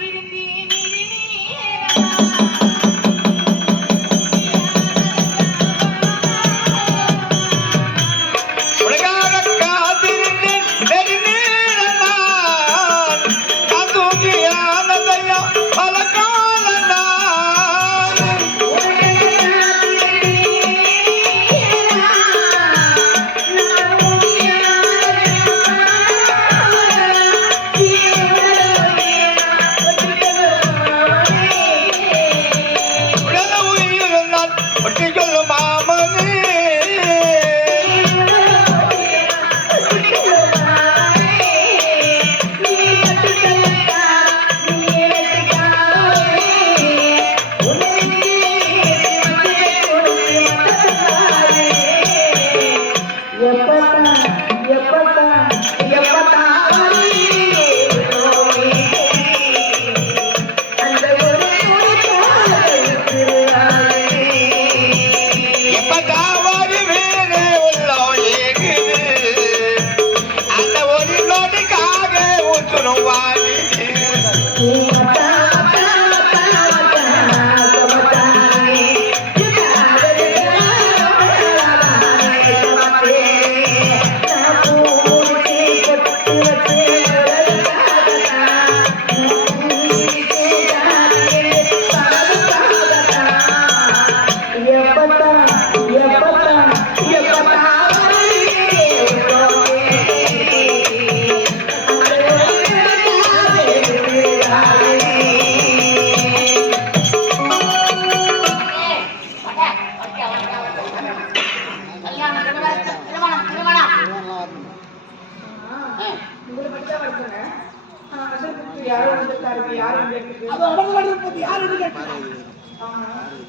reading the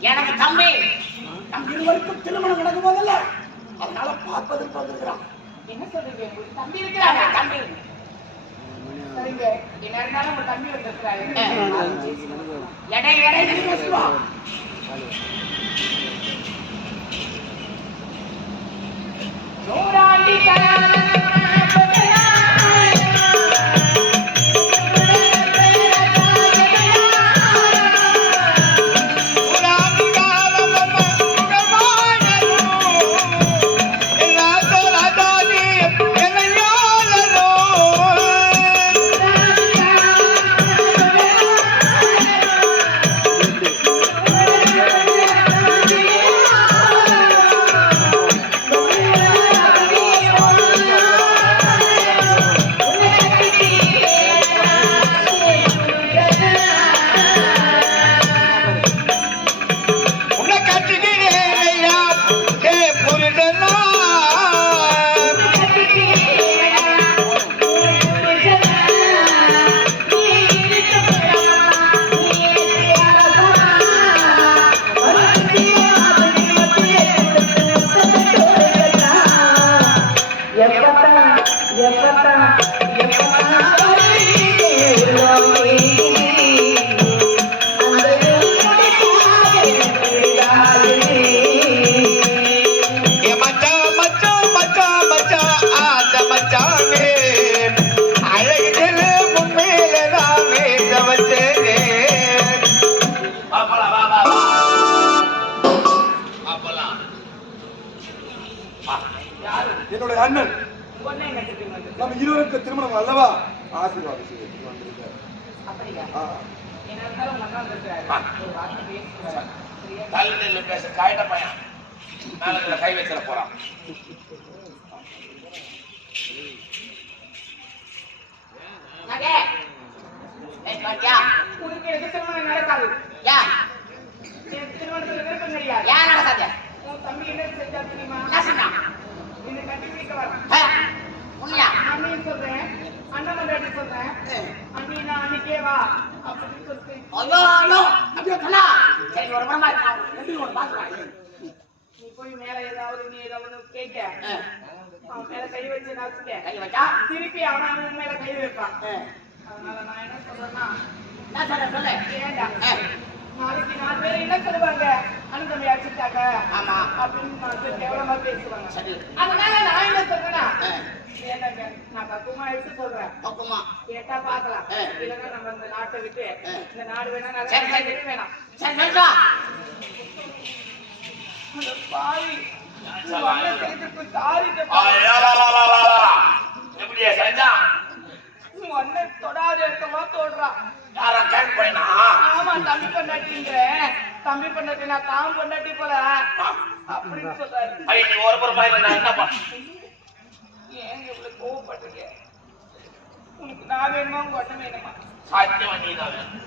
எனக்கு தம்பி நம் இருவருக்கும் திருமணம் நடக்கும் போதல்ல அதனால பார்ப்பதற்கு வந்திருக்கிறான் என்ன சொல்றீங்க? உங்களுக்கு தம்பி இருக்கிறாங்க தம்பி. சரிங்க. என்ன இருந்தாலும் உங்க தம்பி வந்திருக்கிறாரு. எடை எடை. பேசுவா என்னுடைய அண்ணன். நம்ம இருவருக்கு திருமணம் அல்லவா? ஆசீர்வாதம் செய்ய பேச. காயிட்ட பையன். மேல கை வச்சிட போறான்? உனக்கு எனக்கு திருமணம் நடக்காது? ஏன் திருமணத்துல விருப்பம் கிடையாது ஏன் நடக்காது. உன் தம்பி என்ன செஞ்சா தெரியுமா என்ன சொன்னான் என்னை கண்டுபிடிக்க வரான் ஏ, உண்மையா அண்ணின்னு சொல்றேன் அண்ணன் மண்டாட்டி சொல்றேன். அண்ணி நான் அன்னைக்கே வா. அப்படின்னு சொல்லிட்டு. ஐயோ ஐயோ அப்படியே சொன்னா சரி ஒரு மரமா இருக்கா? ரெண்டு ஒன்று பார்க்கலாம் நீ போய் மேல ஏதாவது நீ ஏதாவது கேட்க அவன் மேல கை வச்சு நாச்சுக்க கை வச்சா? திருப்பி அவன் அவன் மேல கை வைப்பான். அதனால நான் என்ன சொல்றேன்னா சொல்லு. ஆ. நாளைக்கு நாலு பேர் என்ன சொல்லுவாங்க? அடிச்சுட்டாங்க ஆமா. அப்படின்னு கேவலமா பேசுவாங்க. சரி. அதனால நான் என்ன சொல்றேன்னா என்னங்க நான் பக்குவமா எடுத்து சொல்றேன். பக்குவமா. கேட்டா பார்க்கலாம். ஆ. இல்லைன்னா நம்ம இந்த நாட்டை விட்டு. இந்த நாடு வேணா. வீடு வேணாம். சரி அந்த பாவி எப்படியா செஞ்சா தொடாத இடத்தமா தொடுறான் யாரா கேட்க போயினா ஆமா தம்பி பொண்டாட்டின்ற. தம்பி பொண்டாட்டி நான் தான் பொண்டாட்டி போல. அப்படின்னு சொல்றாரு. ஐய் நீ ஒரு புறம் ஏங்க இவ்வளவு கோவப்படுறீங்க உனக்கு நான் வேணுமா? உங்க அண்ணன் வேணுமா? சாத்தியமா நீ தான் வேணும்.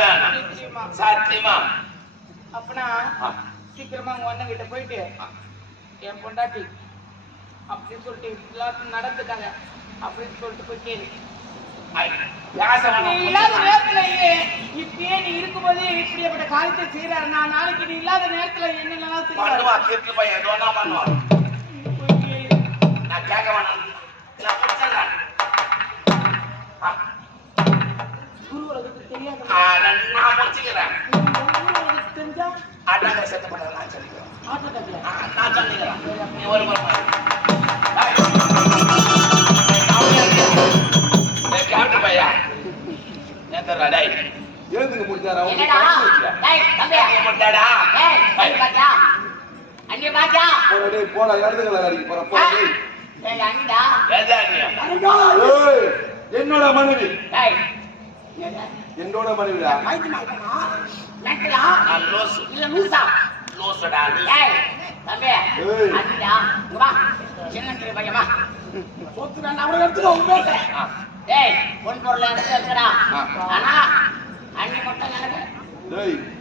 வேணும். நிச்சயமா. சாத்தியமா. அப்பனா. சீக்கிரமா உங்க அண்ணன் கிட்ட போயிட்டு என் பொண்டாட்டி அப்படின்னு சொல்லிட்டு நடந்துட்டாங்க அப்படின்னு சொல்லிட்டு போய் கேளு ஐய், பேச நீ. இல்லாத நேரத்துல இ- இப்பயே நீ இருக்கும்போது இப்படிப்பட்ட காரியத்தை செய்யறாரு நான் நாளைக்கு நீ இல்லாத நேரத்துல என்னென்னலாம் பண்ணுவா செய்வாரு திருட்டு பையன் எது வேணா பண்ணுவான். நான் கேட்க வேணாம். நான் முடிச்சிடுறேன் நான். முடிச்சுக்கிறேன். தெரிஞ்சா அட்டாங்க செத்து பண்ண நான் சொல்லிக்கிறேன். நான் சொல்லிக்கிறேன். நீ ஒரு அண்ணி பாத்தியா போடா எழுதுங்களா அடிக்க போற ஏய், என்னோட மனைவி டேய் என்னோட மனைவிடா இல்ல லூசா லூசுடா தம்பி ஏய். இங்க வா சின்ன வா சொத்து நான் அவரை எடுத்துக்கோ பேசுறேன் டேய் பொன் பொருள் எடுத்து வைக்கிறா. ஆனா அண்ணி மட்டும் எனக்கு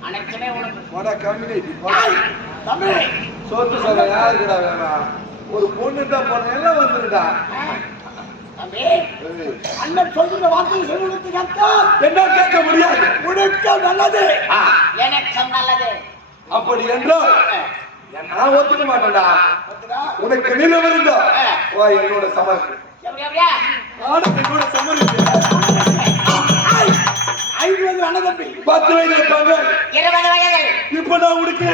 அனைத்துமே உனக்கு. போடா கம்யூனிட்டி போடா டேய், தம்பி. சொத்து சொல்ல யாருக்குடா வேணாம் ஒரு பொண்ணு தான் போன எல்லாம் வந்துருடா அண்ணன் சொல்ற வார்த்தை சொல்லுவதற்கு என்ன கேட்க முடியாது. உனக்கு நல்லது. எனக்கு நல்லது. அப்படி என்றால் நான் ஒத்துக்க மாட்டேன்டா. உனக்கு நிலம் இருந்தா என்னோட சமர்ப்பு எப்படி எப்படியா? அண்ணன் தம்பி பத்து வயது இருப்பாங்க இருபது வயது. இப்ப நான் உனக்கு